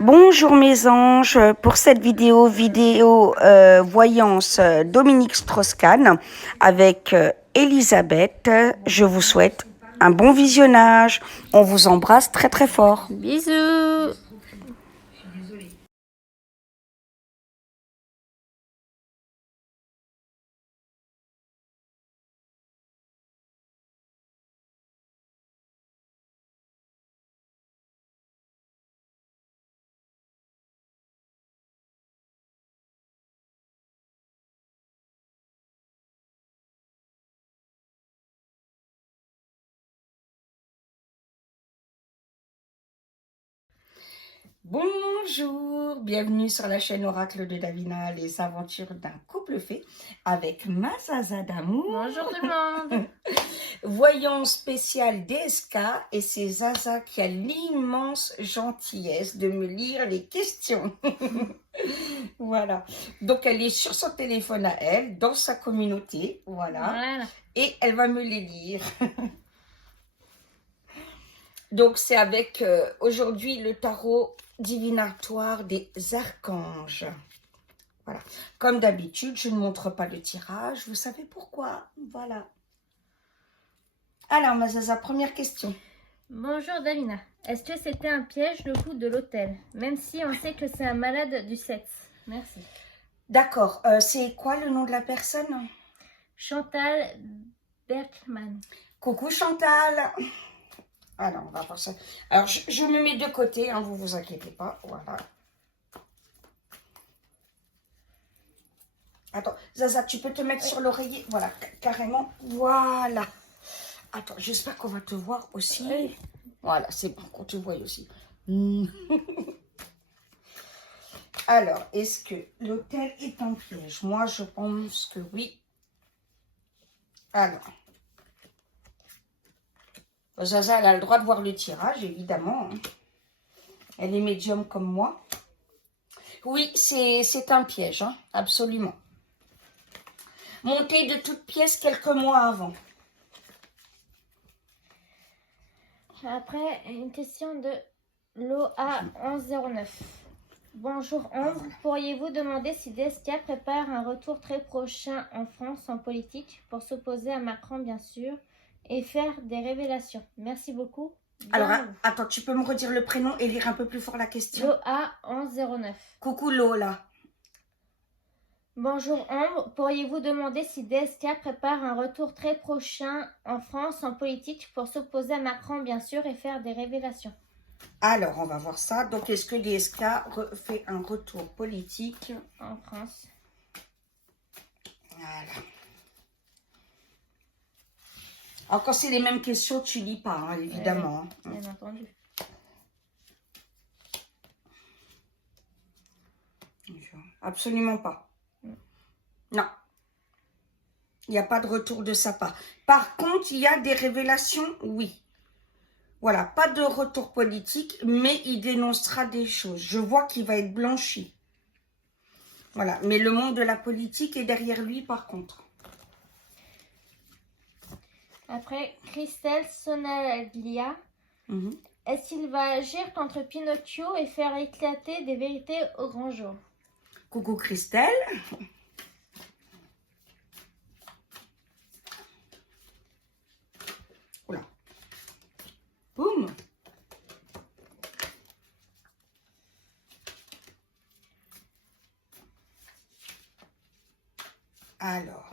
Bonjour mes anges, pour cette vidéo voyance Dominique Strauss-Kahn avec Elisabeth, je vous souhaite un bon visionnage. On vous embrasse très très fort. Bisous. Bonjour, bienvenue sur la chaîne Oracle de Davina, les aventures d'un couple fait avec ma Zaza d'amour. Bonjour tout le monde. Voyance spéciale DSK et c'est Zaza qui a l'immense gentillesse de me lire les questions. Voilà, donc elle est sur son téléphone à elle, dans sa communauté, voilà. Et elle va me les lire. Donc c'est avec aujourd'hui le tarot divinatoire des archanges. Voilà. Comme d'habitude, je ne montre pas le tirage. Vous savez pourquoi? Voilà. Alors, ma Zaza, première question. Bonjour Davina. Est-ce que c'était un piège le coup de l'hôtel? Même si on sait que c'est un malade du sexe. Merci. D'accord. C'est quoi le nom de la personne? Chantal Berkman. Coucou Chantal. Alors, on va voir ça. Alors, je me mets de côté, hein, vous vous inquiétez pas. Voilà. Attends, Zaza, tu peux te mettre sur l'oreiller. Voilà, carrément. Voilà. Attends, j'espère qu'on va te voir aussi. Oui. Voilà, c'est bon qu'on te voie aussi. Alors, est-ce que l'hôtel est un piège? Moi, je pense que oui. Alors, Zaza, elle a le droit de voir le tirage, évidemment. Elle est médium comme moi. Oui, c'est un piège, hein, absolument. Monté de toutes pièces quelques mois avant. Après, une question de Loa1109. Bonjour Ombre, pourriez-vous demander si DSK prépare un retour très prochain en France en politique pour s'opposer à Macron bien sûr et faire des révélations? Merci beaucoup. Alors, attends, tu peux me redire le prénom et lire un peu plus fort la question? Loa1109. Coucou Lola. Bonjour Ombre, pourriez-vous demander si DSK prépare un retour très prochain en France en politique pour s'opposer à Macron bien sûr et faire des révélations? Alors, on va voir ça. Donc, est-ce que DSK fait un retour politique en France? Voilà. Alors, quand c'est les mêmes questions, tu lis pas, hein, évidemment. Bien entendu. Absolument pas. Non. Il n'y a pas de retour de sa part. Par contre, il y a des révélations, oui. Voilà, pas de retour politique, mais il dénoncera des choses. Je vois qu'il va être blanchi. Voilà, mais le monde de la politique est derrière lui, par contre. Après, Christelle Sonaglia. Est-ce qu'il va agir contre Pinocchio et faire éclater des vérités au grand jour? Coucou Christelle. Oula. Boum. Alors.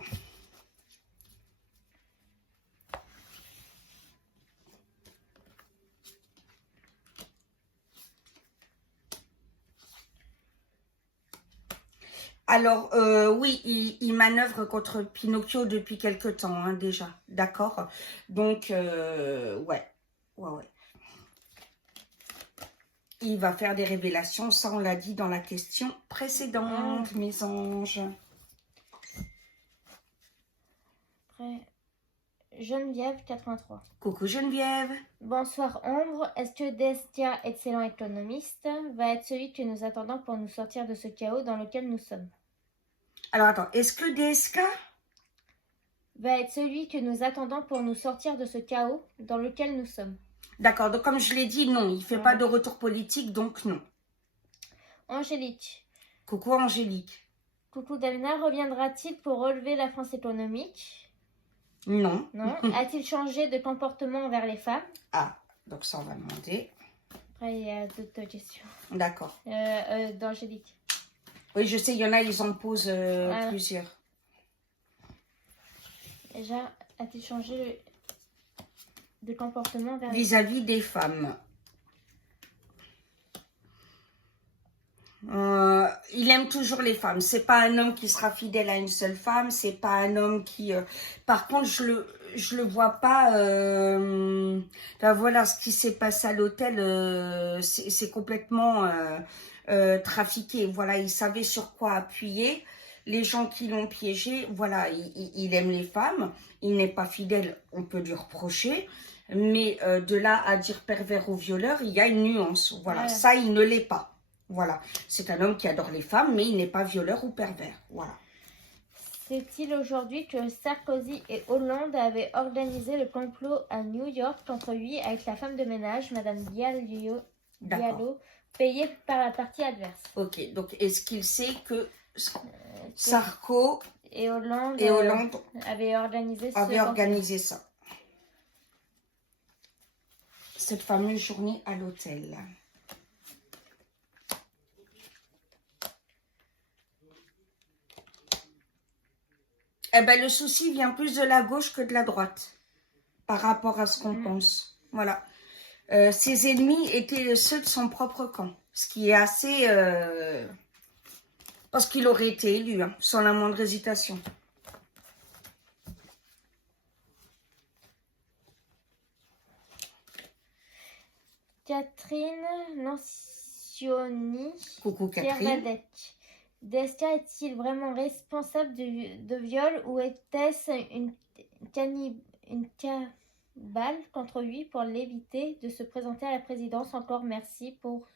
Alors, oui, il manœuvre contre Pinocchio depuis quelque temps, hein, déjà. D'accord? Donc, ouais. Il va faire des révélations, ça on l'a dit dans la question précédente, mes anges. Après, Geneviève, 83. Coucou Geneviève. Bonsoir Ombre, est-ce que Destia, excellent économiste, va être celui que nous attendons pour nous sortir de ce chaos dans lequel nous sommes? Alors attends, est-ce que DSK va être celui que nous attendons pour nous sortir de ce chaos dans lequel nous sommes? D'accord, donc comme je l'ai dit, non, il ne fait pas de retour politique, donc non. Angélique. Coucou Angélique. Coucou Davina, reviendra-t-il pour relever la France économique? Non. Non. A-t-il changé de comportement envers les femmes? Ah, donc ça on va demander. Après, il y a d'autres questions. D'accord. D'Angélique. Oui, je sais, il y en a, ils en posent Voilà. plusieurs. Déjà, a-t-il changé de comportement envers les Vis-à-vis des femmes. Il aime toujours les femmes. C'est pas un homme qui sera fidèle à une seule femme. C'est pas un homme qui. Par contre, je le vois pas. Ben voilà, ce qui s'est passé à l'hôtel, c'est complètement trafiqué. Voilà, il savait sur quoi appuyer. Les gens qui l'ont piégé, voilà, il aime les femmes. Il n'est pas fidèle, on peut lui reprocher. Mais de là à dire pervers ou violeur, il y a une nuance. Voilà, ça, il ne l'est pas. Voilà, c'est un homme qui adore les femmes, mais il n'est pas violeur ou pervers. Voilà. Sait-il aujourd'hui que Sarkozy et Hollande avaient organisé le complot à New York contre lui avec la femme de ménage, Madame Diallo, payée par la partie adverse? Ok, donc est-ce qu'il sait que Sarko et Hollande avaient organisé ça? Cette fameuse journée à l'hôtel. Eh ben, le souci vient plus de la gauche que de la droite, par rapport à ce qu'on pense. Voilà. Ses ennemis étaient ceux de son propre camp, ce qui est assez... parce qu'il aurait été élu, hein, sans la moindre hésitation. Catherine Lancioni. Coucou Catherine. Destia est-il vraiment responsable de viol ou était-ce une cabale contre lui pour l'éviter de se présenter à la présidence? Encore merci pour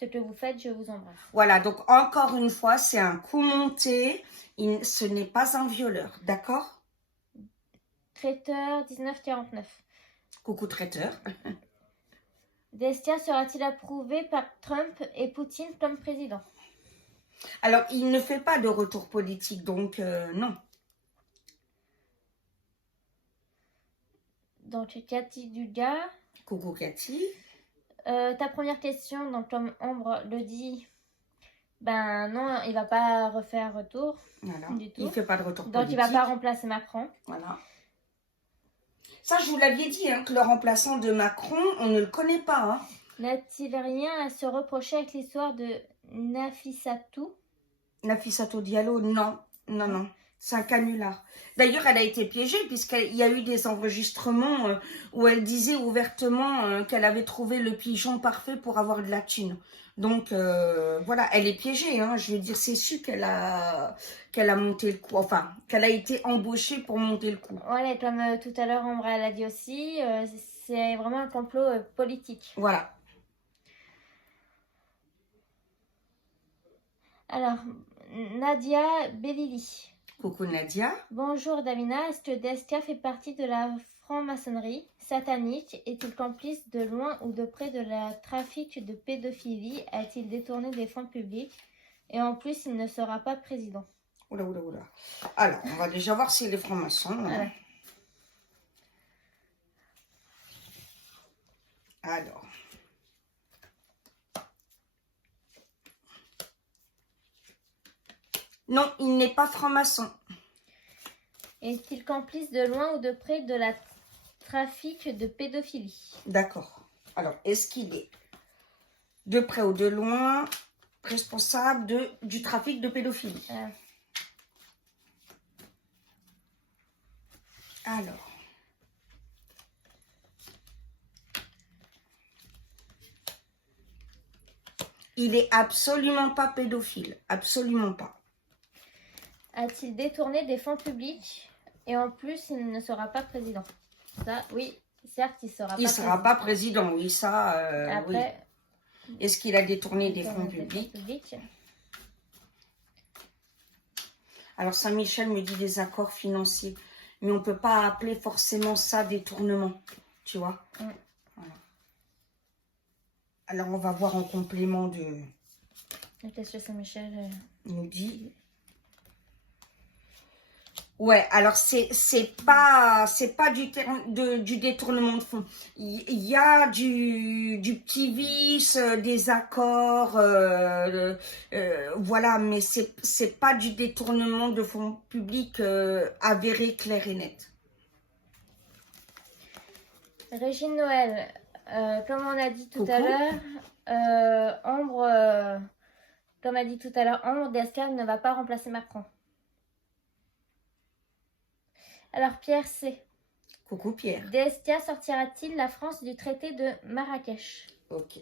ce que vous faites, je vous embrasse. Voilà, donc encore une fois, c'est un coup monté, ce n'est pas un violeur, d'accord? Traiteur 1949. Coucou traiteur. Destia sera-t-il approuvé par Trump et Poutine comme président? Alors, il ne fait pas de retour politique, donc non. Donc, Cathy Dugas. Coucou Cathy. Ta première question, donc comme Ambre le dit, ben non, il va pas refaire retour. Voilà. Du tout. Il ne fait pas de retour donc, politique. Donc, il va pas remplacer Macron. Voilà. Ça, je vous l'aviez dit, hein, que le remplaçant de Macron, on ne le connaît pas. Hein. N'a-t-il rien à se reprocher avec l'histoire de Nafissatou? Nafissatou Diallo, non. Non, non. C'est un canular. D'ailleurs, elle a été piégée puisqu'il y a eu des enregistrements où elle disait ouvertement qu'elle avait trouvé le pigeon parfait pour avoir de la thune. Donc, voilà, elle est piégée. Hein. Je veux dire, c'est sûr qu'elle a monté le coup. Enfin, qu'elle a été embauchée pour monter le coup. Voilà, comme tout à l'heure, Ambre l'a dit aussi, c'est vraiment un complot politique. Voilà. Alors, Nadia Bellili. Coucou Nadia. Bonjour Davina, est-ce que Destia fait partie de la franc-maçonnerie satanique? Est-il complice de loin ou de près de la trafic de pédophilie? A-t-il détourné des fonds publics? Et en plus, il ne sera pas président. Oula, oula, oula. Alors, on va déjà voir s'il est franc-maçon. Voilà. Alors. Non, il n'est pas franc-maçon. Est-il complice de loin ou de près de la trafic de pédophilie? D'accord. Alors, est-ce qu'il est de près ou de loin responsable du trafic de pédophilie? Alors. Il est absolument pas pédophile. Absolument pas. A-t-il détourné des fonds publics? Et en plus, il ne sera pas président. Ça, oui, certes, il sera pas président. Il ne sera pas président, oui, ça, Après, oui. Est-ce qu'il a détourné des fonds publics? Alors, Saint-Michel me dit des accords financiers. Mais on ne peut pas appeler forcément ça détournement, tu vois. Voilà. Alors, on va voir en complément de... La question Saint-Michel. Nous dit. Ouais, alors c'est pas du détournement de fonds. Il y a du petit vice, des accords, voilà, mais c'est pas du détournement de fonds publics avéré, clair et net. Régine Noël, comme on a dit tout à Coucou. l'heure, Ambre, comme a dit tout à l'heure, Ambre Descalques ne va pas remplacer Macron. Alors Pierre C. Coucou Pierre. Destia sortira-t-il la France du traité de Marrakech? Ok.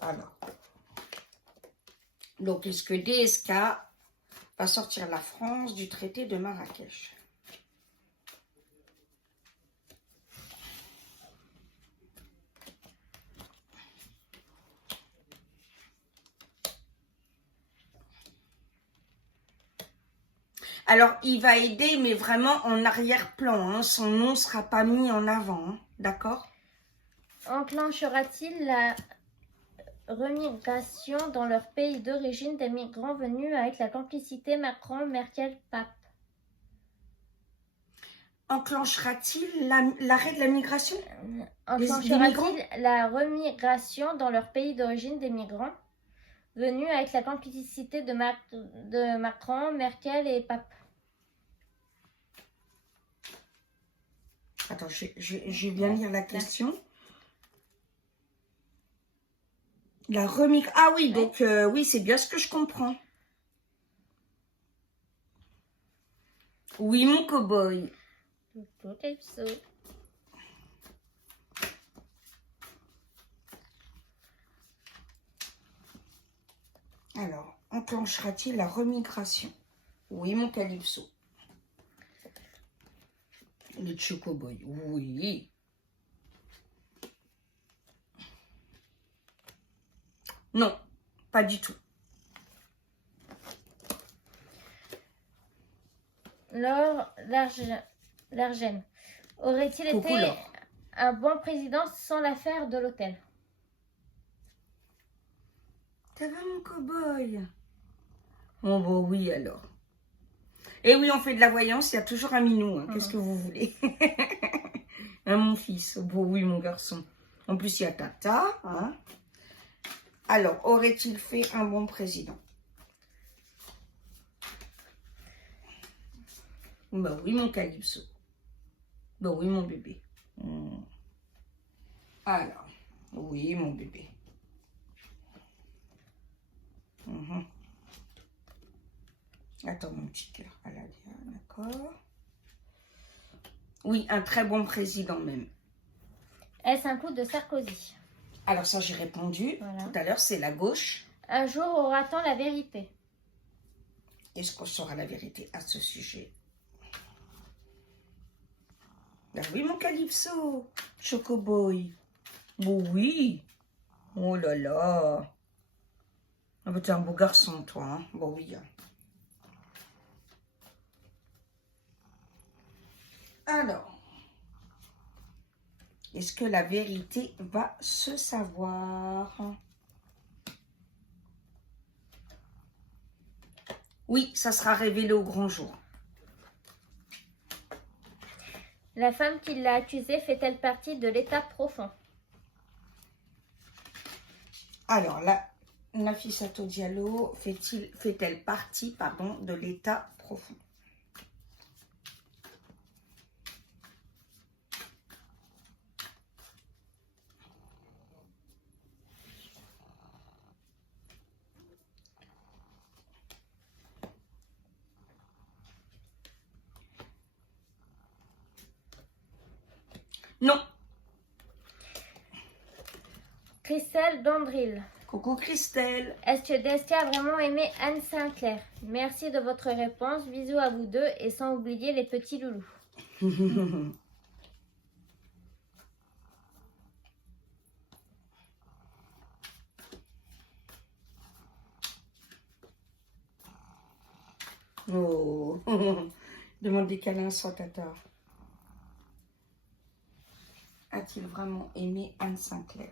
Alors. Donc, est-ce que DSK va sortir la France du traité de Marrakech? Alors, il va aider, mais vraiment en arrière-plan. Hein. Son nom ne sera pas mis en avant. Hein. D'accord? Enclenchera-t-il la remigration dans leur pays d'origine des migrants venus avec la complicité Macron, Merkel, Pape? Enclenchera-t-il l'arrêt de la migration? Enclenchera-t-il la remigration dans leur pays d'origine des migrants venus avec la complicité de Macron, Merkel et Pape? Attends, je vais bien lire la question. La remigration. Ah oui, donc oui, c'est bien ce que je comprends. Oui, mon cow-boy. Alors, enclenchera-t-il la remigration? Oui, mon calypso. Le chocoboy, oui. Non, pas du tout. Laure Largène. Aurait-il Coucou, été Laure. un bon président sans l'affaire de l'hôtel? Ça va, mon cow-boy? Oh, bah oui, alors. Et oui, on fait de la voyance, il y a toujours un minou. Hein. Qu'est-ce que vous voulez? Hein, mon fils? Bon, oui, mon garçon. En plus, il y a Tata. Hein. Alors, aurait-il fait un bon président? Bah oui, mon calypso. Bah oui, mon bébé. Alors, oui, mon bébé. Attends, mon petit cœur. D'accord. Oui, un très bon président même. Est-ce un coup de Sarkozy? Alors ça, j'ai répondu. Voilà. Tout à l'heure, c'est la gauche. Un jour aura-t-on la vérité? Est-ce qu'on saura la vérité à ce sujet? Ben oui, mon calypso. Chocoboy. Bon, oui. Oh là là. Ah ben, t'es un beau garçon, toi. Hein. Bon, oui. Alors. Est-ce que la vérité va se savoir? Oui, ça sera révélé au grand jour. La femme qui l'a accusé fait-elle partie de l'état profond? Alors, Nafissatou Diallo fait-elle partie, de l'état profond? Non. Christelle Dandril. Coucou Christelle. Est-ce que Destia a vraiment aimé Anne Sinclair? Merci de votre réponse. Bisous à vous deux et sans oublier les petits loulous. Oh. Demande des câlins sans tata. A-t-il vraiment aimé Anne Sinclair?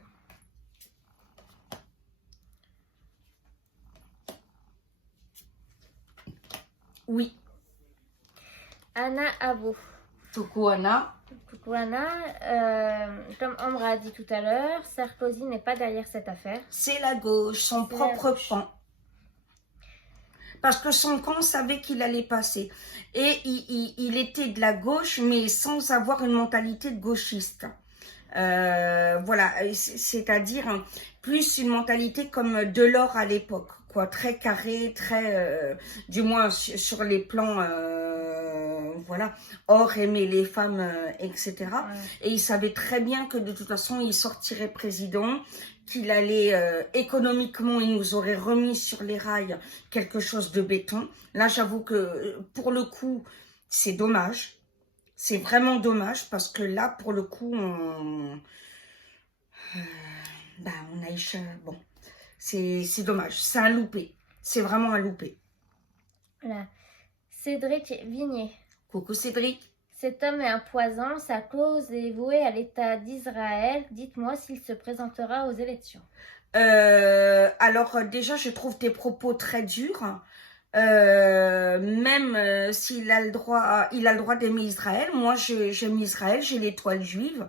Oui. Anna Abo. Coucou Anna. Coucou Anna. Comme Ambre a dit tout à l'heure, Sarkozy n'est pas derrière cette affaire. C'est la gauche, son C'est propre la gauche. camp. Parce que son camp savait qu'il allait passer. Et il était de la gauche, mais sans avoir une mentalité de gauchiste. Voilà, c'est-à-dire plus une mentalité comme Delors à l'époque, quoi, très carré, très, du moins sur les plans, voilà, or aimer les femmes, etc. Ouais. Et il savait très bien que de toute façon, il sortirait président, qu'il allait, économiquement, il nous aurait remis sur les rails quelque chose de béton. Là, j'avoue que, pour le coup, c'est dommage. C'est vraiment dommage parce que là, pour le coup, on a échoué. Bon, c'est dommage. C'est un loupé. C'est vraiment un loupé. Voilà. Cédric Vignier. Coucou Cédric. Cet homme est un poison. Sa cause est vouée à l'État d'Israël. Dites-moi s'il se présentera aux élections. Alors, déjà, je trouve tes propos très durs. Même s'il a le droit, d'aimer Israël. Moi, j'aime Israël, j'ai l'étoile juive.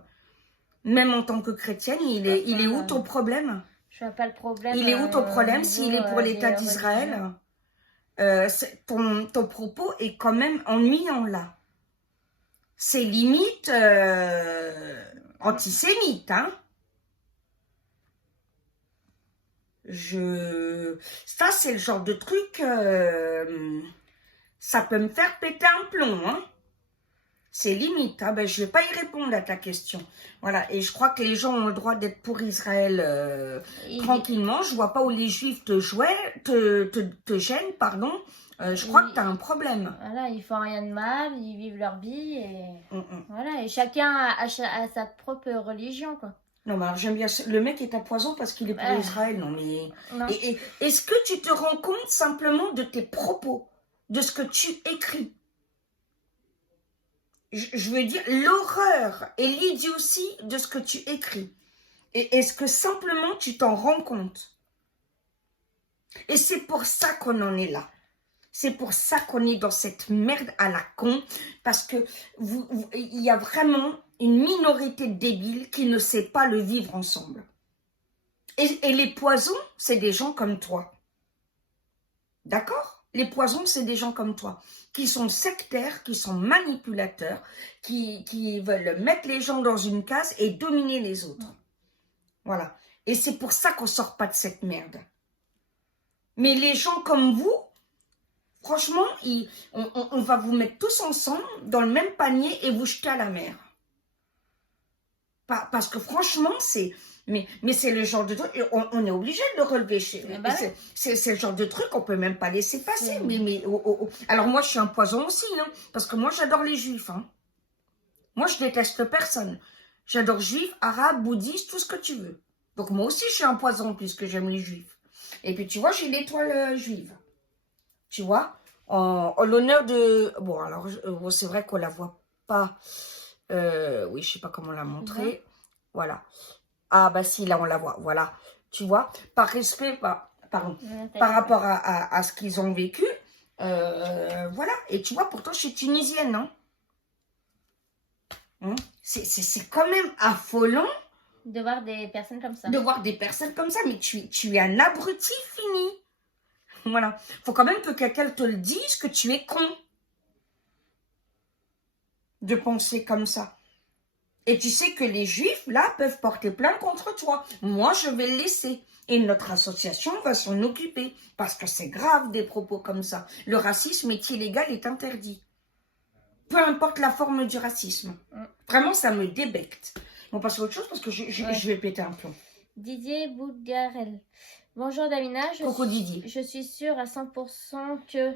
Même en tant que chrétienne, il est où ton problème? Je vois pas le problème. Il est où ton problème s'il est pour l'État des d'Israël? Ton propos est quand même ennuyant là. C'est limite antisémite, hein? Ça, c'est le genre de truc, ça peut me faire péter un plomb, hein. C'est limite, hein. Ben, je vais pas y répondre à ta question. Voilà, et je crois que les gens ont le droit d'être pour Israël tranquillement. Je vois pas où les Juifs te gênent, pardon. Je crois que tu as un problème. Voilà, ils font rien de mal, ils vivent leur vie et voilà, et chacun a sa propre religion, quoi. Non, mais alors j'aime bien. Le mec est un poison parce qu'il est pour Israël. Non, mais. Non. Est-ce que tu te rends compte simplement de tes propos, de ce que tu écris? Je veux dire, l'horreur et l'idiotie de ce que tu écris. Et est-ce que simplement tu t'en rends compte? Et c'est pour ça qu'on en est là. C'est pour ça qu'on est dans cette merde à la con. Parce que il y a vraiment une minorité de débiles qui ne sait pas le vivre ensemble. Et les poisons, c'est des gens comme toi. D'accord? Les poisons, c'est des gens comme toi, qui sont sectaires, qui sont manipulateurs, qui veulent mettre les gens dans une case et dominer les autres. Voilà. Et c'est pour ça qu'on ne sort pas de cette merde. Mais les gens comme vous, franchement, on va vous mettre tous ensemble dans le même panier et vous jeter à la mer. Parce que franchement, c'est... Mais c'est le genre de truc, on est obligé de le relever. C'est le genre de truc qu'on peut même pas laisser passer. Alors moi, je suis un poison aussi, hein, parce que moi, j'adore les juifs. Hein. Moi, je déteste personne. J'adore juifs, arabes, bouddhistes, tout ce que tu veux. Donc moi aussi, je suis un poison puisque j'aime les juifs. Et puis, tu vois, j'ai l'étoile juive. Tu vois, en l'honneur de... Bon, alors, c'est vrai qu'on la voit pas. Oui, je sais pas comment la montrer. Voilà. Ah, bah si, là, on la voit. Voilà. Tu vois, par respect, par rapport à ce qu'ils ont vécu. Voilà. Et tu vois, pourtant, je suis tunisienne. Hein. C'est quand même affolant. De voir des personnes comme ça. De voir des personnes comme ça. Mais tu es un abruti fini. Voilà. Faut quand même que quelqu'un te le dise que tu es con. De penser comme ça. Et tu sais que les juifs, là, peuvent porter plainte contre toi. Moi, je vais le laisser. Et notre association va s'en occuper. Parce que c'est grave des propos comme ça. Le racisme est illégal, est interdit. Peu importe la forme du racisme. Vraiment, ça me débecte. On passe à autre chose parce que je vais péter un plomb. Didier Bougarel. Bonjour Damina. Coucou Didier. Je suis sûre à 100% que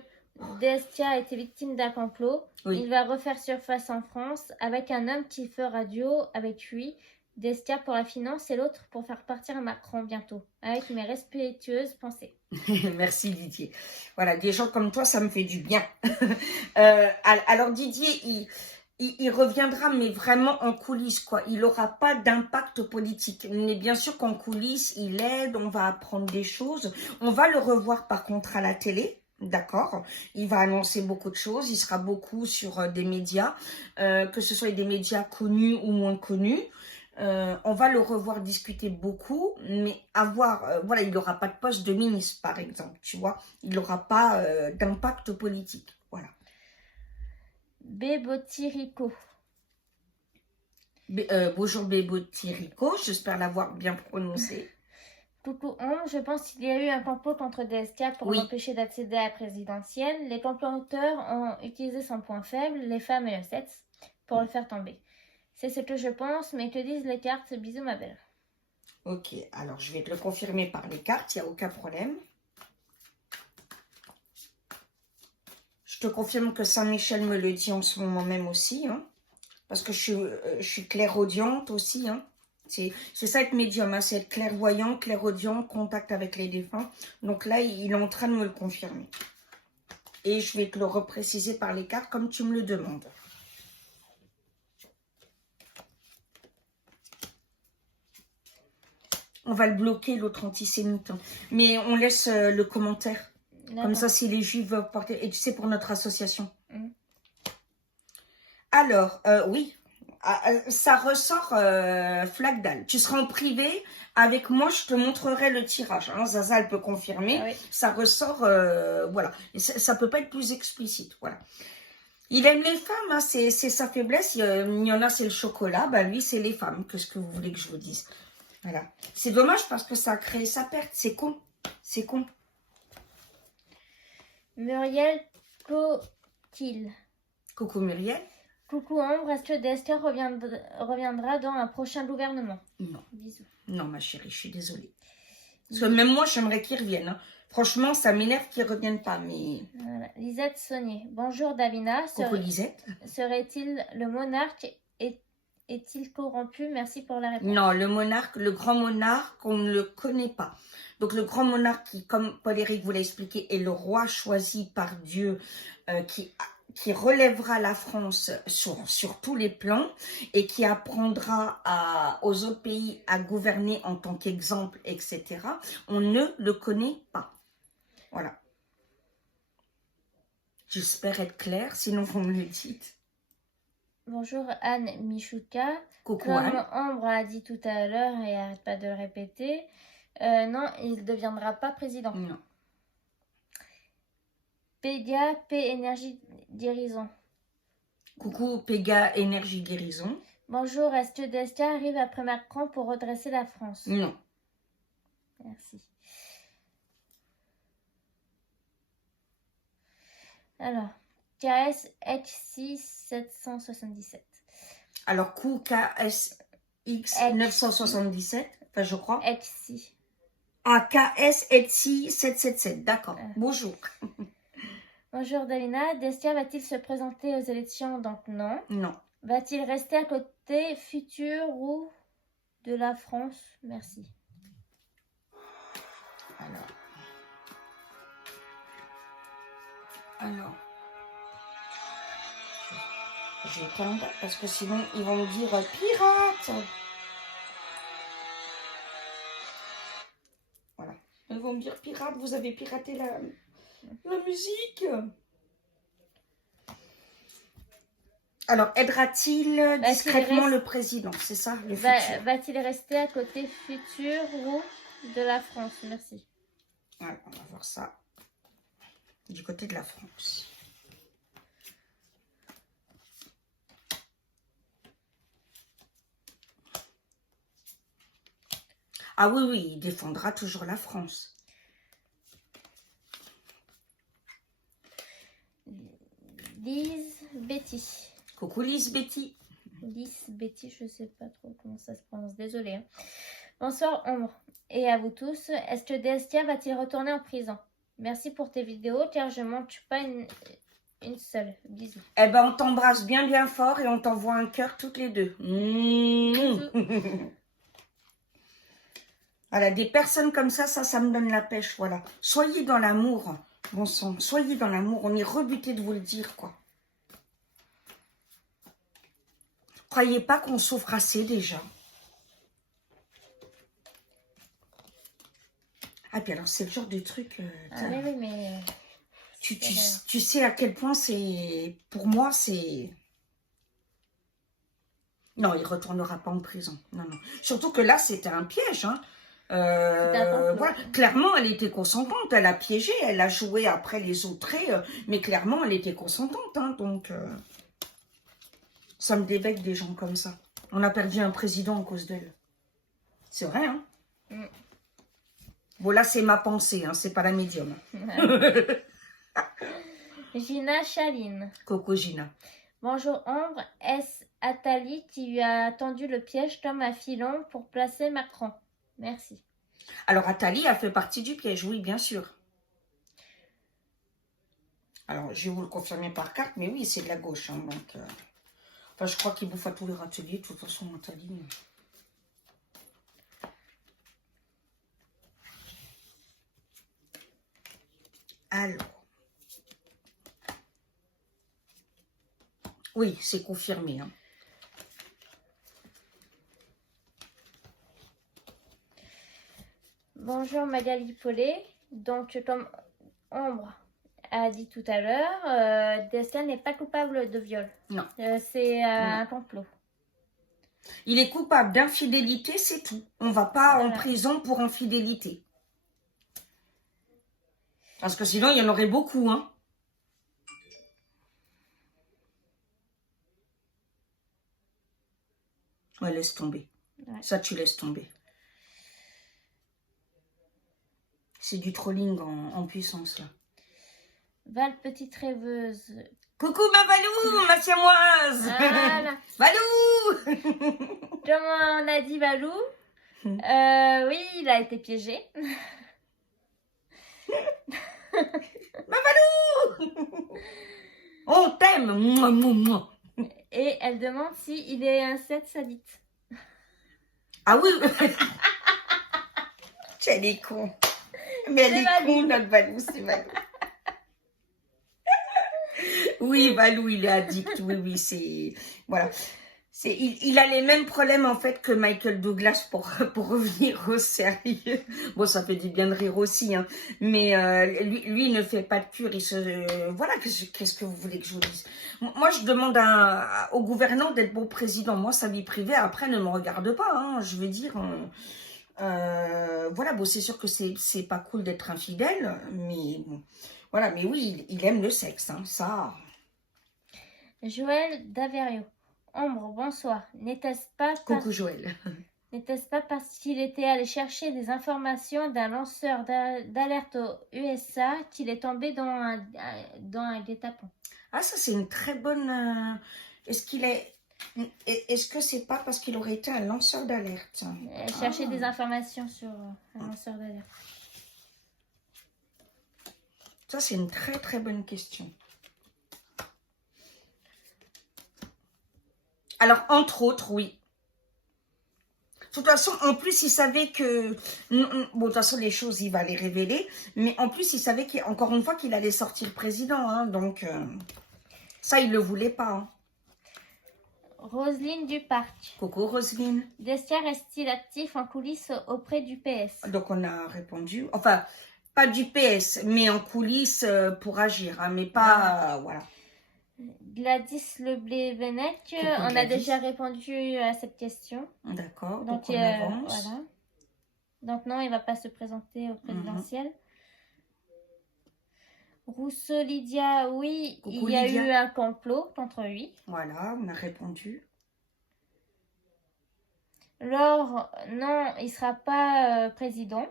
Destia a été victime d'un complot. Oui. Il va refaire surface en France avec un homme qui fera duo avec lui. Destia pour la finance et l'autre pour faire partir Macron bientôt. Avec mes respectueuses pensées. Merci Didier. Voilà, des gens comme toi, ça me fait du bien. Alors Didier, il reviendra, mais vraiment en coulisses, quoi. Il n'aura pas d'impact politique. Mais bien sûr qu'en coulisses, il aide, on va apprendre des choses. On va le revoir par contre à la télé. D'accord. Il va annoncer beaucoup de choses. Il sera beaucoup sur des médias, que ce soit des médias connus ou moins connus. On va le revoir discuter beaucoup, mais voilà, il n'aura pas de poste de ministre, par exemple, tu vois. Il n'aura pas d'impact politique, voilà. Bebotirico. Bonjour Bebotirico, j'espère l'avoir bien prononcé. Coucou Ombre, je pense qu'il y a eu un complot contre Destia pour Oui. l'empêcher d'accéder à la présidentielle. Les comploteurs ont utilisé son point faible, les femmes et le sexe, pour le faire tomber. C'est ce que je pense, mais que disent les cartes? Bisous ma belle. Ok, alors je vais te le confirmer par les cartes, il n'y a aucun problème. Je te confirme que Saint-Michel me le dit en ce moment même aussi, hein, parce que je suis clairaudiente aussi. Hein. C'est ça être médium, hein, c'est être clairvoyant, clairaudient, contact avec les défunts. Donc là, il est en train de me le confirmer. Et je vais te le repréciser par les cartes comme tu me le demandes. On va le bloquer, l'autre antisémite. Hein. Mais on laisse le commentaire. Comme ça, si les juifs veulent porter... Et tu sais, pour notre association. Alors, oui. Ça ressort Flagdal. Tu seras en privé. Avec moi, je te montrerai le tirage. Hein. Zaza, elle peut confirmer. Ah oui. Ça ressort, voilà. Et ça peut pas être plus explicite, voilà. Il aime les femmes, hein, c'est sa faiblesse. Il y en a, c'est le chocolat. Ben, lui, c'est les femmes. Qu'est-ce que vous voulez que je vous dise? Voilà. C'est dommage parce que ça a créé sa perte. C'est con. C'est con. Muriel Cotil. Coucou Muriel. Coucou Ombre, est-ce que Destia reviendra dans un prochain gouvernement? Non. Bisous. Non, ma chérie, je suis désolée. Parce que même moi, j'aimerais qu'ils reviennent. Hein. Franchement, ça m'énerve qu'ils ne reviennent pas. Mais... Voilà. Lisette Saunier. Bonjour Davina. Coucou Lisette. Serait-il le monarque? Est-il corrompu? Merci pour la réponse. Non, le monarque, le grand monarque, on ne le connaît pas. Donc le grand monarque qui, comme Paul-Éric vous l'a expliqué, est le roi choisi par Dieu, qui relèvera la France sur tous les plans et qui apprendra aux autres pays à gouverner en tant qu'exemple, etc. On ne le connaît pas. Voilà. J'espère être claire, sinon vous me le dites. Bonjour Anne Michouka. Coucou Comme Anne. Ambre a dit tout à l'heure et arrête pas de le répéter, non, il ne deviendra pas président. Non. Péga, P Énergie Guérison. Coucou Péga Énergie Guérison. Bonjour, est-ce que Destia arrive après Macron pour redresser la France? Non. Merci. Alors, KS HC 777. Alors, QKSX 977, enfin je crois. HC. Ah, KS HC 777, d'accord. Bonjour. Bonjour Davina, Destia va-t-il se présenter aux élections? Donc non. Non. Va-t-il rester à côté futur ou de la France? Merci. Alors. Je vais éteindre parce que sinon ils vont me dire pirate. Voilà. Ils vont me dire pirate, vous avez piraté la musique. Alors, aidera-t-il discrètement le président? C'est ça, le futur. Va-t-il rester à côté futur ou de la France? Merci. Voilà, on va voir ça du côté de la France. Ah oui, oui, il défendra toujours la France. Lise Betty. Coucou Lise Betty. Lise Betty, je sais pas trop comment ça se prononce, désolée. Hein. Bonsoir Ombre et à vous tous. Est-ce que Destia va-t-il retourner en prison? Merci pour tes vidéos car je manque pas une seule. Bisous. Eh ben on t'embrasse bien fort et on t'envoie un cœur toutes les deux. Voilà, des personnes comme ça me donne la pêche, voilà. Soyez dans l'amour, bon sang, soyez dans l'amour, on est rebuté de vous le dire, quoi. Croyez pas qu'on souffre assez, déjà. Ah, puis alors, c'est le genre de truc... ah, mais oui, mais tu sais à quel point c'est... Pour moi, c'est... Non, il retournera pas en prison. Non, non. Surtout que là, c'était un piège. Hein. Voilà. Clairement, elle était consentante. Elle a piégé. Elle a joué après les autres traits. Mais clairement, elle était consentante. Hein, donc, ça me débecte des gens comme ça. On a perdu un président à cause d'elle. C'est vrai, hein? Bon, là, c'est ma pensée. Hein, c'est pas la médium. Gina Chaline. Coco Gina. Bonjour Ambre, est-ce Attali qui lui a tendu le piège comme un filon pour placer Macron? Merci. Alors, Attali a fait partie du piège, oui, bien sûr. Alors, je vais vous le confirmer par carte, mais oui, c'est de la gauche. Hein, donc, enfin, je crois qu'il bouffe à tous les râteliers, de toute façon, Attali. Alors. Oui, c'est confirmé. Hein. Bonjour Magali Paulet. Donc, comme Ambre a dit tout à l'heure, Destin n'est pas coupable de viol. Non. C'est un complot. Il est coupable d'infidélité, c'est tout. On ne va pas en prison pour infidélité. Parce que sinon, il y en aurait beaucoup, hein. Ouais, laisse tomber. Ouais. Ça, tu laisses tomber. C'est du trolling en puissance, là. Val, petite rêveuse. Coucou, ma Valou, ma siamoise. Voilà. Valou. Comment on a dit Valou? Oui, il a été piégé. Ma Valou. On t'aime. Mouah, mouah, mouah. Et elle demande s'il est un 7 sadite. Ah oui. Elle est con. Mais elle est con, notre Valou, c'est Valou. Oui, Valou, il est addict. Oui, oui, c'est... Voilà. Il a les mêmes problèmes, en fait, que Michael Douglas pour revenir au sérieux. Bon, ça fait du bien de rire aussi, hein. Mais lui, il ne fait pas de cure. Voilà, qu'est-ce que vous voulez que je vous dise? Moi, je demande au gouvernant d'être bon président. Moi, sa vie privée, après, ne me regarde pas. Hein. Je veux dire... voilà, bon, c'est sûr que c'est pas cool d'être infidèle. Mais bon, voilà, mais oui, il aime le sexe, hein, ça... Joël Daverio. Ambre, bonsoir. N'était-ce pas Coucou Joël. N'était-ce pas parce qu'il était allé chercher des informations d'un lanceur d'alerte aux USA qu'il est tombé dans un guet-apens? Ah, ça c'est une très bonne... Est-ce que c'est pas parce qu'il aurait été un lanceur d'alerte? Chercher des informations sur un lanceur d'alerte. Ça c'est une très très bonne question. Alors, entre autres, oui. De toute façon, en plus, il savait que... Bon, de toute façon, les choses, il va les révéler. Mais en plus, il savait encore une fois qu'il allait sortir président. Hein, donc, ça, il ne le voulait pas. Hein. Roselyne Duparc. Coucou, Roselyne. Destia reste-t-il actif en coulisses auprès du PS? Donc, on a répondu. Enfin, pas du PS, mais en coulisses pour agir. Hein, mais pas... voilà. Gladys Leblé-Venec, on a déjà répondu à cette question. D'accord, donc on avance. Voilà. Donc non, il ne va pas se présenter au présidentiel. Rousseau Lydia, oui, Coucou, il y a Lydia. eu un complot contre lui. Voilà, on a répondu. Laure, non, il ne sera pas président.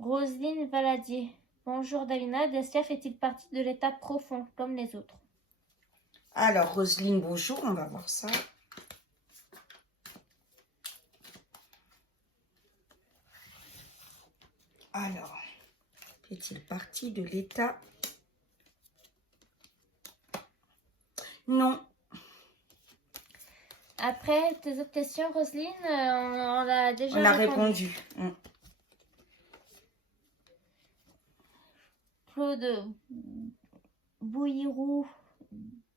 Roselyne Valadier. Bonjour Davina, Destia fait-il partie de l'état profond comme les autres? Alors Roselyne, bonjour, on va voir ça. Alors, fait-il partie de l'état? Non. Après tes autres questions, Roselyne, on a déjà on a répondu. Claude Bouirou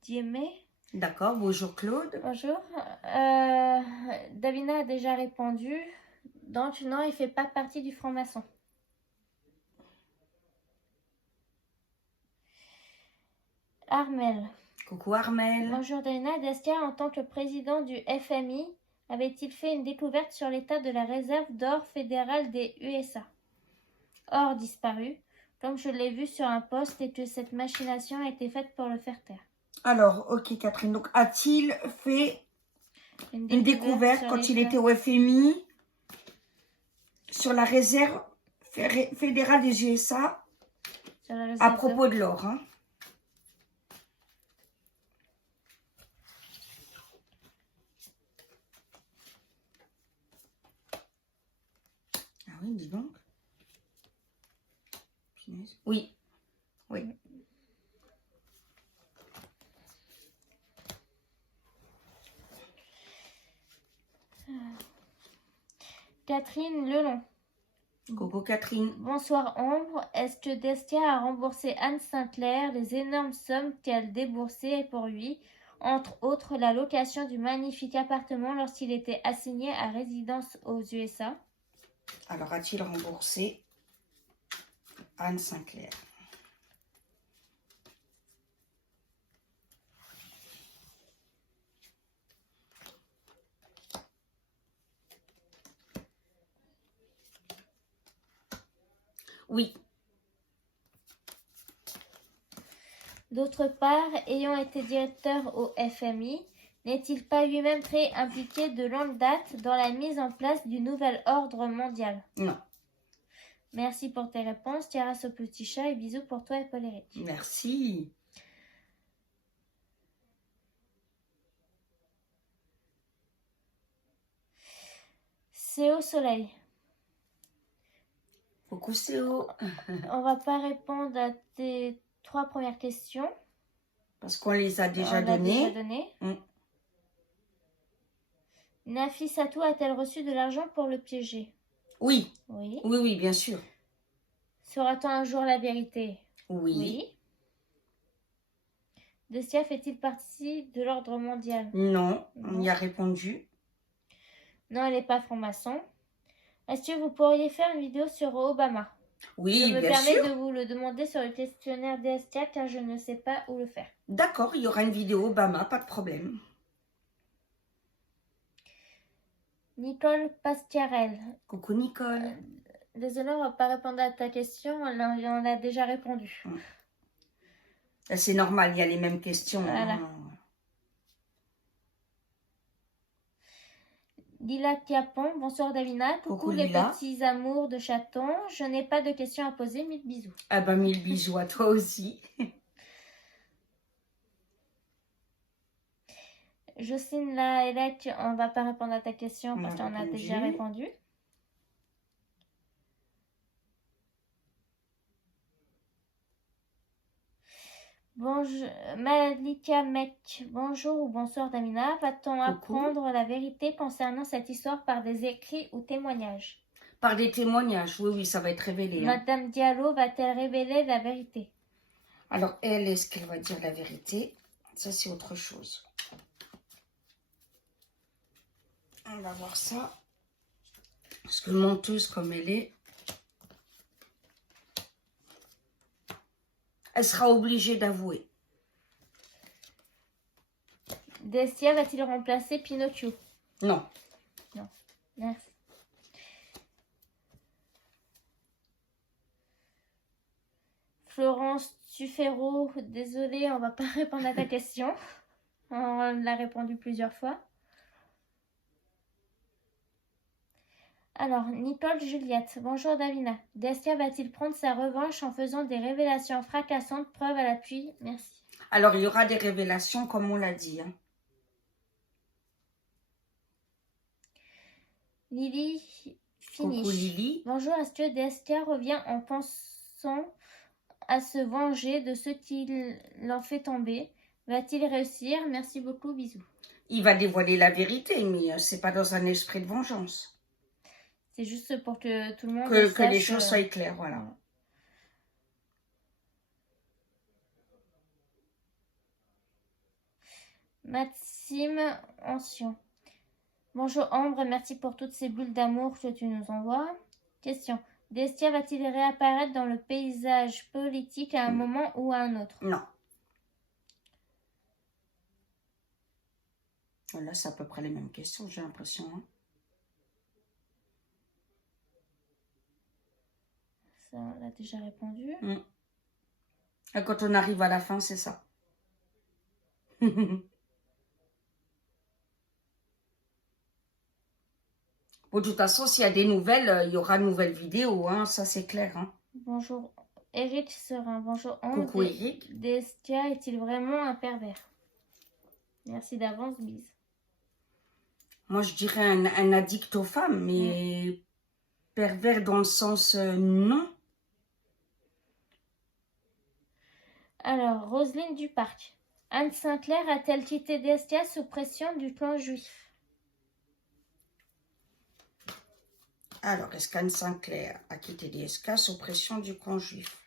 Diémé. D'accord, bonjour Claude. Bonjour. Davina a déjà répondu. Donc non, il fait pas partie du franc-maçon. Armel. Coucou Armel. Bonjour Dana. Destia, en tant que président du FMI, avait-il fait une découverte sur l'état de la réserve d'or fédérale des USA? Or disparu, comme je l'ai vu sur un post et que cette machination a été faite pour le faire taire. Alors, ok Catherine, donc a-t-il fait une découverte quand il était au FMI sur la réserve fédérale des USA à propos de l'or, hein? Ah oui, dis donc. Oui, oui. Catherine Lelon. Coucou Catherine. Bonsoir Ombre. Est-ce que Destia a remboursé Anne Sinclair les énormes sommes qu'elle déboursait pour lui, entre autres la location du magnifique appartement lorsqu'il était assigné à résidence aux USA? Alors, a-t-il remboursé Anne Sinclair? Oui. D'autre part, ayant été directeur au FMI, n'est-il pas lui-même très impliqué de longue date dans la mise en place du nouvel ordre mondial? Non. Merci pour tes réponses. Tiaras au petit chat et bisous pour toi et Paul-Éric. Merci. C'est au soleil. Coucou Céo. On va pas répondre à tes 3 premières questions. Parce qu'on les a déjà On l'a données. déjà donné. Mm. Nafissatou a-t-elle reçu de l'argent pour le piéger? Oui. Oui. Oui, oui, bien sûr. Saura-t-on un jour la vérité? Oui. Destia fait-il partie de l'ordre mondial? Non, on Non. y a répondu. Non, elle n'est pas franc-maçon. Est-ce que vous pourriez faire une vidéo sur Obama? Oui, Je me bien permets sûr. de vous le demander sur le questionnaire Destia car je ne sais pas où le faire. D'accord, il y aura une vidéo Obama, pas de problème. Nicole Pastiarel. Coucou Nicole. Désolée, on ne va pas répondre à ta question, on a déjà répondu. C'est normal, il y a les mêmes questions. Voilà. Hein. Lila Capon, bonsoir Davina. Coucou les Lila. petits amours de chaton. Je n'ai pas de questions à poser, 1000 bisous. Ah ben 1000 bisous à toi aussi. Jocelyne Laelec, on ne va pas répondre à ta question parce qu'on a répondu. déjà répondu. Bonjour, Malika Mec, bonjour ou bonsoir Damina. Va-t-on apprendre la vérité concernant cette histoire par des écrits ou témoignages? Par des témoignages, oui, oui, ça va être révélé. Madame Diallo va-t-elle révéler la vérité? Alors, elle, est-ce qu'elle va dire la vérité? Ça, c'est autre chose. On va voir ça. Parce que menteuse comme elle est, elle sera obligée d'avouer. Destia va-t-il remplacer Pinocchio? Non. Non. Merci. Florence Tufero, désolée, on va pas répondre à ta question. On l'a répondu plusieurs fois. Alors, Nicole Juliette, bonjour Davina. Destia va-t-il prendre sa revanche en faisant des révélations fracassantes, preuve à l'appui? Merci. Alors, il y aura des révélations, comme on l'a dit. Hein. Lily Finish. Coucou Lily. Bonjour, est-ce que Destia revient en pensant à se venger de ceux qui l'ont fait tomber? Va-t-il réussir? Merci beaucoup, bisous. Il va dévoiler la vérité, mais c'est pas dans un esprit de vengeance. C'est juste pour que tout le monde que sache, les choses soient claires, voilà. Maxime Ancien. Bonjour Ambre, merci pour toutes ces bulles d'amour que tu nous envoies. Question. Destia va-t-il réapparaître dans le paysage politique à un moment ou à un autre? Non. Là, c'est à peu près les mêmes questions, j'ai l'impression. Hein. Ça, on l'a déjà répondu. Et quand on arrive à la fin, c'est ça. Bon, de toute façon, s'il y a des nouvelles, il y aura de nouvelles vidéos, hein, ça c'est clair. Hein. Bonjour Eric Serin, bonjour Ambre. Coucou Eric. Destia est-il vraiment un pervers? Merci d'avance, bise. Moi, je dirais un addict aux femmes, mais pervers dans le sens non. Alors, Roselyne Duparc. Anne Sinclair a-t-elle quitté Destia sous pression du clan juif? Alors, est-ce qu'Anne Sinclair a quitté DSK sous pression du camp juif?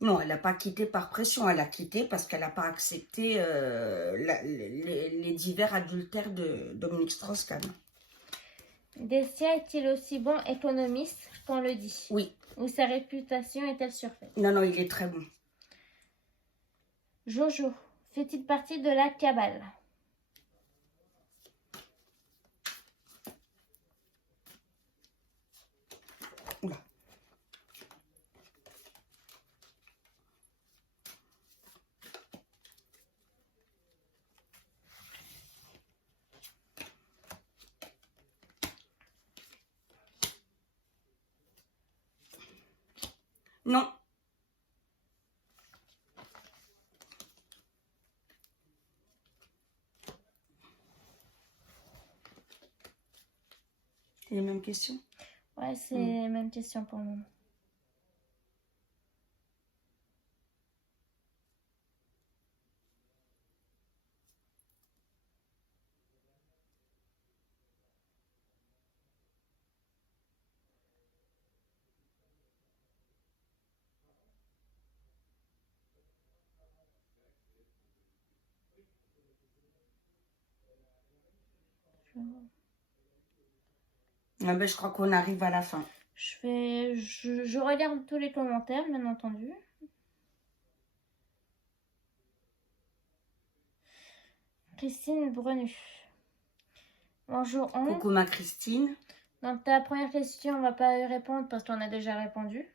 Non, elle n'a pas quitté par pression. Elle a quitté parce qu'elle n'a pas accepté les divers adultères de Dominique Strauss-Kahn. Destia est-il aussi bon économiste qu'on le dit? Oui. Ou sa réputation est-elle surfaite? Non, non, il est très bon. Jojo fait-il partie de la cabale? Oula. Non. Les mêmes questions? Ouais, c'est la même question pour le moment. Ah ben, je crois qu'on arrive à la fin. Je regarde tous les commentaires, bien entendu. Christine Brenu. Bonjour Ambre. Coucou ma Christine. Donc ta première question, on va pas y répondre parce qu'on a déjà répondu.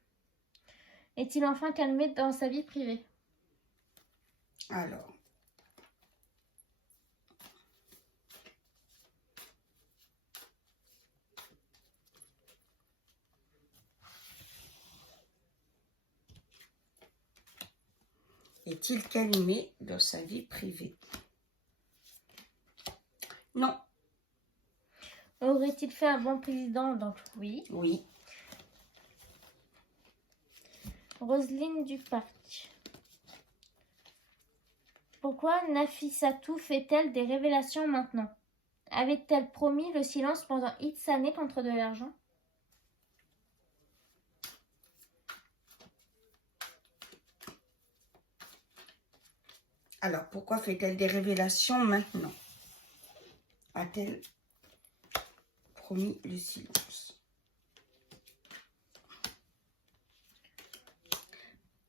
Est-il enfin calmé dans sa vie privée? Alors. Est-il calmé dans sa vie privée? Non. Aurait-il fait un bon président? Donc oui. Oui. Roselyne Duparc. Pourquoi Nafissatou fait-elle des révélations maintenant? Avait-elle promis le silence pendant X années contre de l'argent? Alors, pourquoi fait-elle des révélations maintenant? A-t-elle promis le silence?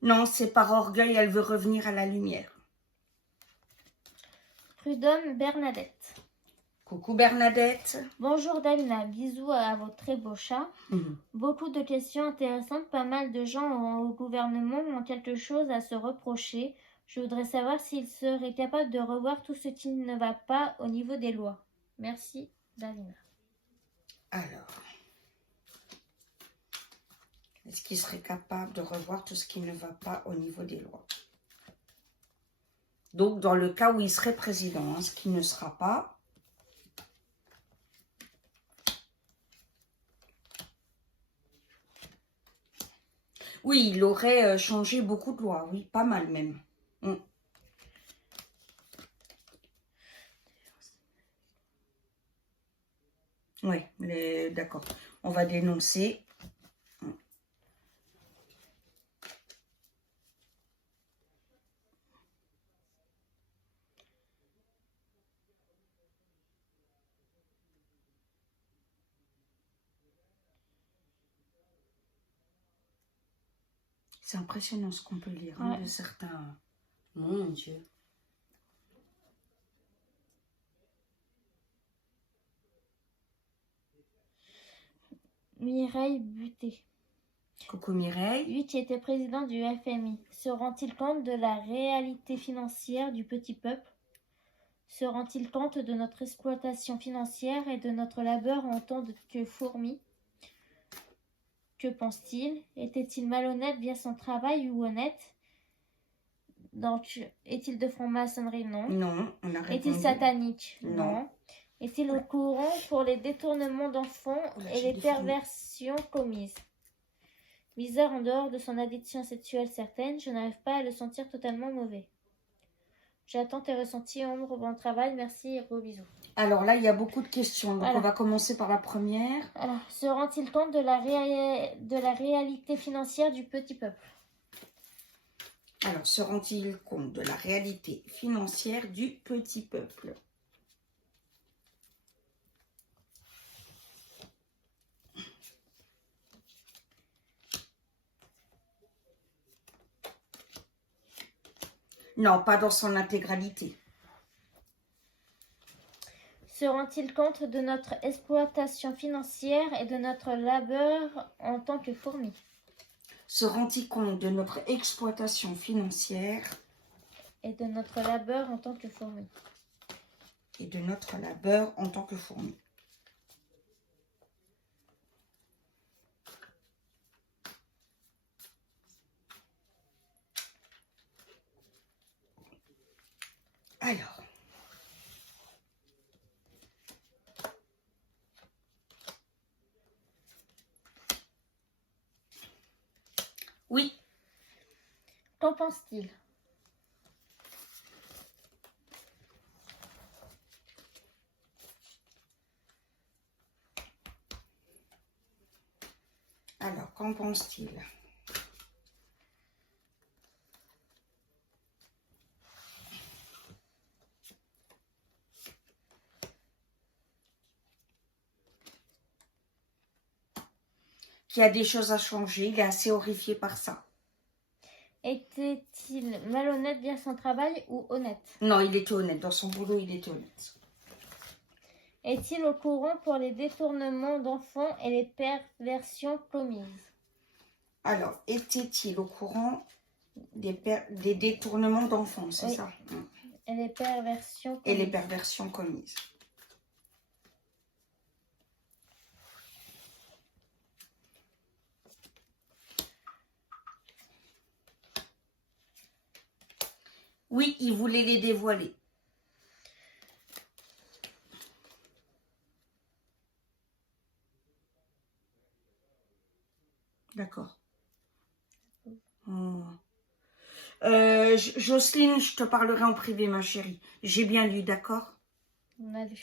Non, c'est par orgueil, elle veut revenir à la lumière. Prud'homme Bernadette. Coucou Bernadette. Bonjour Davina, bisous à vos très beaux chats. Beaucoup de questions intéressantes, pas mal de gens au gouvernement ont quelque chose à se reprocher. Je voudrais savoir s'ils seraient capables de revoir tout ce qui ne va pas au niveau des lois. Merci Davina. Alors, est-ce qu'il serait capable de revoir tout ce qui ne va pas au niveau des lois? Donc, dans le cas où il serait président, hein, ce qui ne sera pas. Oui, il aurait changé beaucoup de lois, oui, pas mal même. Oui, d'accord. On va dénoncer. C'est impressionnant ce qu'on peut lire hein, de certains. Mon Dieu. Mireille Buté. Coucou Mireille. Lui qui était président du FMI, se rend-il compte de la réalité financière du petit peuple? Se rend-il compte de notre exploitation financière et de notre labeur en tant que fourmis? Que pense-t-il? Était-il malhonnête via son travail ou honnête? Donc, est-il de franc-maçonnerie? Non. Non, on a répondu. Est-il satanique? Non. Est-il au courant pour les détournements d'enfants et les perversions commises? Bizarre, en dehors de son addiction sexuelle certaine, je n'arrive pas à le sentir totalement mauvais. J'attends tes ressentis, Ombre, bon travail, merci et gros bisous. Alors là, il y a beaucoup de questions, donc Voilà. on va commencer par la première. Alors, se rend-il compte de la réalité financière du petit peuple? Alors, se rend-il compte de la réalité financière du petit peuple? Non, pas dans son intégralité. Se rend-il compte de notre exploitation financière et de notre labeur en tant que fourmis? Se rend-il compte de notre exploitation financière et de notre labeur en tant que fourmis? Et de notre labeur en tant que fourmis. Alors. Oui. Qu'en pense-t-il? Alors, qu'en pense-t-il? Qu'il y a des choses à changer, il est assez horrifié par ça. Était-il malhonnête via son travail ou honnête? Non, il était honnête. Dans son boulot, il était honnête. Est-il au courant pour les détournements d'enfants et les perversions commises? Alors, était-il au courant des détournements d'enfants, c'est Oui. ça? Et les perversions commises. Et les perversions commises. Oui, il voulait les dévoiler. D'accord. Oh. Jocelyne, je te parlerai en privé, ma chérie. J'ai bien lu, d'accord? On a lu.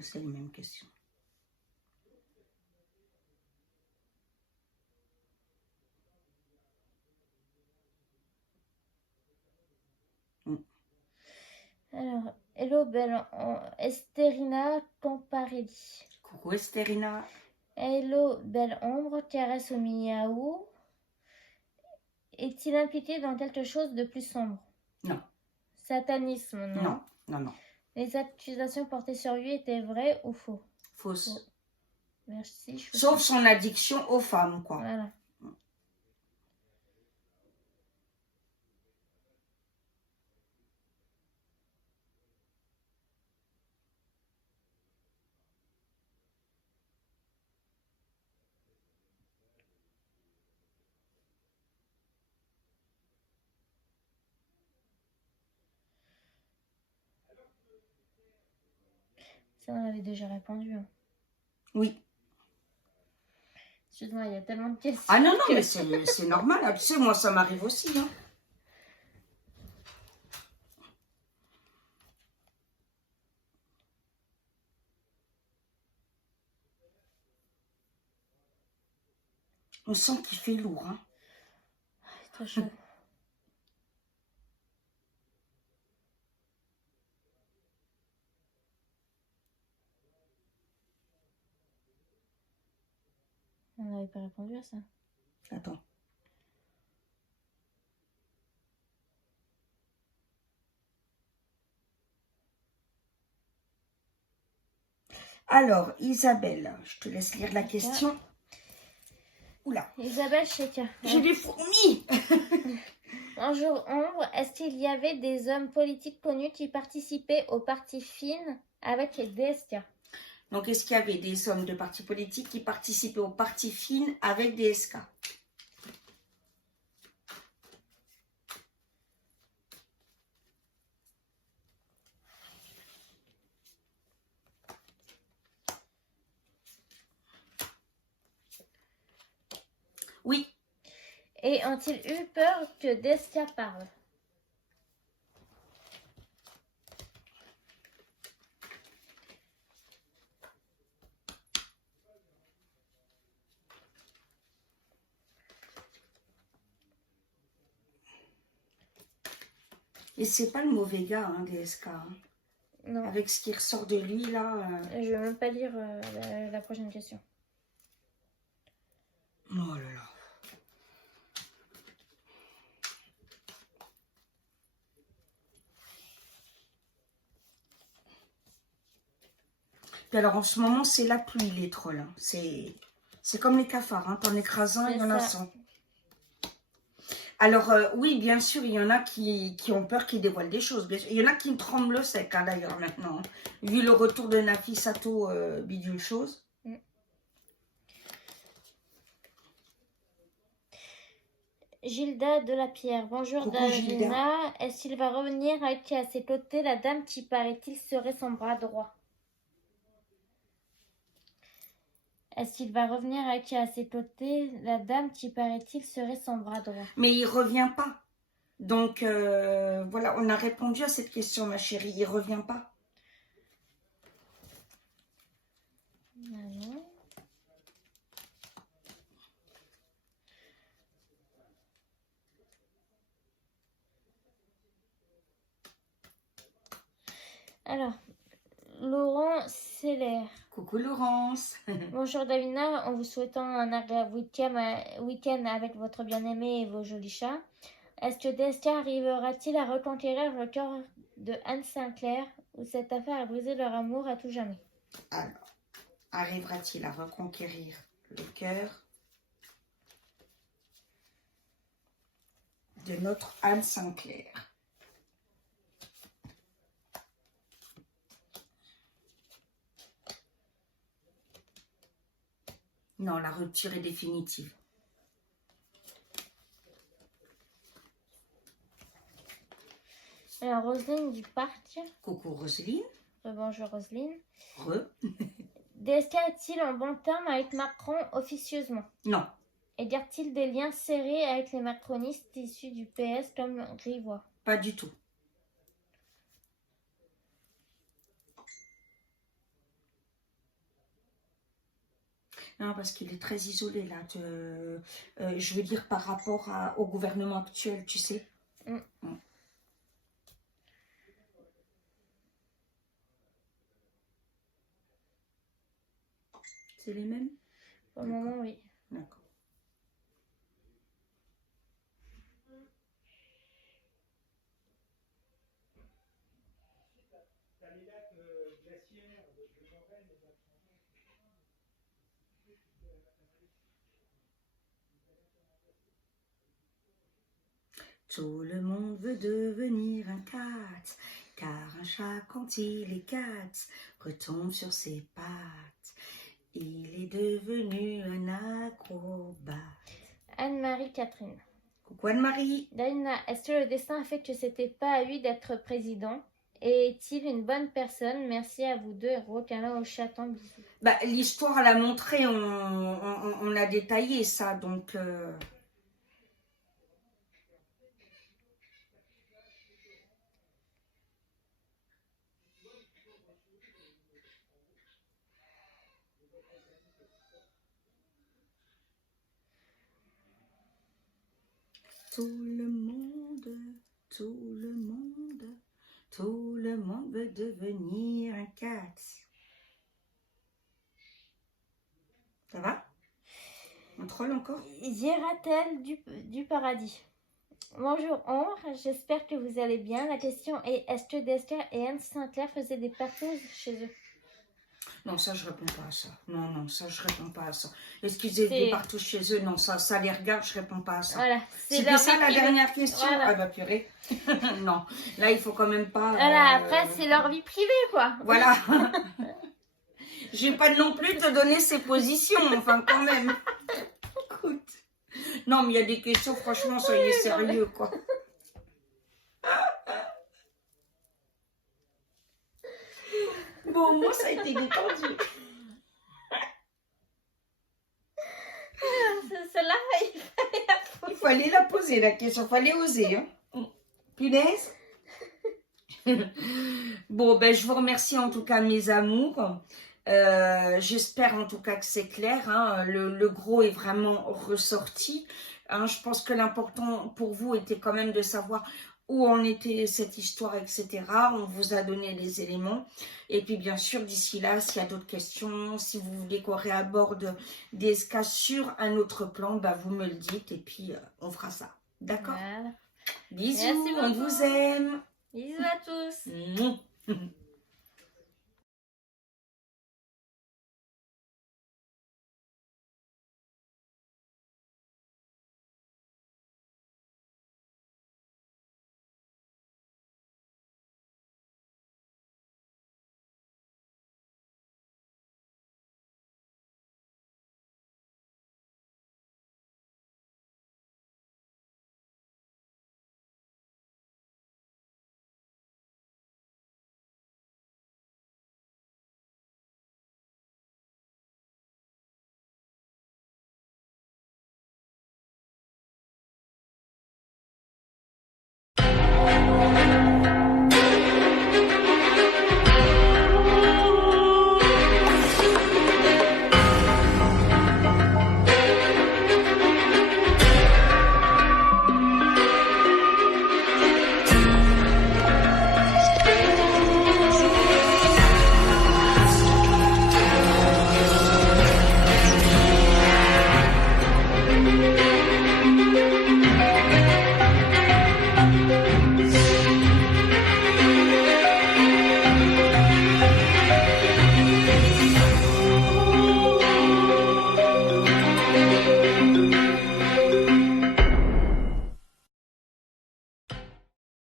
C'est les mêmes questions. Alors, hello, belle Estérina Camparelli. Coucou Estérina. Hello, belle ombre, caresse au miaou. Est-il impliqué dans quelque chose de plus sombre? Non. Satanisme, non. Non, non, non. Les accusations portées sur lui étaient vraies ou faux? Fausse. Faux. Merci. Sauf son addiction aux femmes, quoi. Voilà. Ça, on avait déjà répondu. Hein. Oui. Excuse-moi, il y a tellement de questions. Ah non, non, mais c'est normal. Hein. Tu sais, moi, ça m'arrive aussi. Hein. On sent qu'il fait lourd. Hein. C'est très chaud. On n'avait pas répondu à ça. Attends. Alors, Isabelle, je te laisse lire la question. Oula. Isabelle Cheka. J'ai des fourmis. Bonjour Ombre, est-ce qu'il y avait des hommes politiques connus qui participaient au parti FIN avec les DSK? Donc, est-ce qu'il y avait des hommes de partis politiques qui participaient au parti FIN avec des SK? Oui. Et ont-ils eu peur que DSK parle? Et c'est pas le mauvais gars, hein, DSK. Hein. Non. Avec ce qui ressort de lui, là. Je vais même pas lire la prochaine question. Oh là là. Puis alors, en ce moment, c'est la pluie, les trolls. Hein. C'est comme les cafards. Hein. T'en écrases un, il y en a 100. Alors, oui, bien sûr, il y en a qui ont peur qu'ils dévoilent des choses. Bien sûr. Il y en a qui tremblent le sec, hein, d'ailleurs, maintenant. Hein. Vu le retour de Nafissato, bidule chose. Gilda de la Pierre. Bonjour Davina. Est-ce qu'il va revenir avec à ses côtés la dame qui, paraît-il, serait son bras droit? Est-ce qu'il va revenir avec à ses côtés la dame qui, paraît-il, serait son bras droit? Mais il revient pas. Donc, voilà, on a répondu à cette question, ma chérie. Il revient pas. Non. Alors, Laurent Seller. Coucou Laurence. Bonjour Davina, en vous souhaitant un agréable week-end avec votre bien-aimé et vos jolis chats. Est-ce que DSK arrivera-t-il à reconquérir le cœur de Anne Sinclair ou cette affaire a brisé leur amour à tout jamais? Alors, arrivera-t-il à reconquérir le cœur de notre Anne Sinclair? Non, la rupture est définitive. Alors, Roselyne du Parc. Coucou Roselyne. Bonjour Roselyne. DSK est-il en bon terme avec Macron officieusement? Non. Et garde-t-il des liens serrés avec les macronistes issus du PS comme Grivois? Pas du tout. Non, parce qu'il est très isolé là. Je veux dire par rapport au gouvernement actuel, tu sais. C'est les mêmes? Pour le moment, oui. D'accord. Tout le monde veut devenir un cat, car un chat quand il est cat retombe sur ses pattes. Il est devenu un acrobate. Anne-Marie Catherine. Coucou Anne-Marie. Davina, est-ce que le destin a fait que c'était pas à lui d'être président? est-il une bonne personne? Merci à vous deux et gros câlin au chaton, bisous. Bah, l'histoire, elle a montré, on a détaillé ça, donc... Tout le monde, tout le monde, tout le monde veut devenir un cat. Ça va? On troll encore? Ira-t-elle du paradis? Bonjour Ombre, j'espère que vous allez bien. La question est, est-ce que Desca et Anne Sinclair faisaient des partous chez eux? Non, ça, je réponds pas à ça. Non, non, ça, je réponds pas à ça. Est-ce qu'ils étaient partout chez eux? Non, ça les regarde, je réponds pas à ça. Voilà, c'était ça la privée. dernière question? Voilà. Ah bah purée. Non, là, il faut quand même pas... Voilà, après, c'est leur vie privée, quoi. Voilà. Je vais pas non plus te donner ses positions, enfin, quand même. Écoute. Non, mais il y a des questions, franchement, soyez sérieux, quoi. Bon, moi, ça a été détendu. Celle-là, il fallait la poser, la question. Il fallait oser. Hein. Punaise. Bon, ben, je vous remercie en tout cas, mes amours. J'espère en tout cas que c'est clair. Hein. Le gros est vraiment ressorti. Hein. Je pense que l'important pour vous était quand même de savoir où en était cette histoire, etc. On vous a donné les éléments. Et puis, bien sûr, d'ici là, s'il y a d'autres questions, si vous voulez qu'on réaborde des cas sur un autre plan, bah, vous me le dites et puis on fera ça. D'accord? Voilà. Bisous, Merci on beaucoup. vous aime. Bisous à tous. Mouah.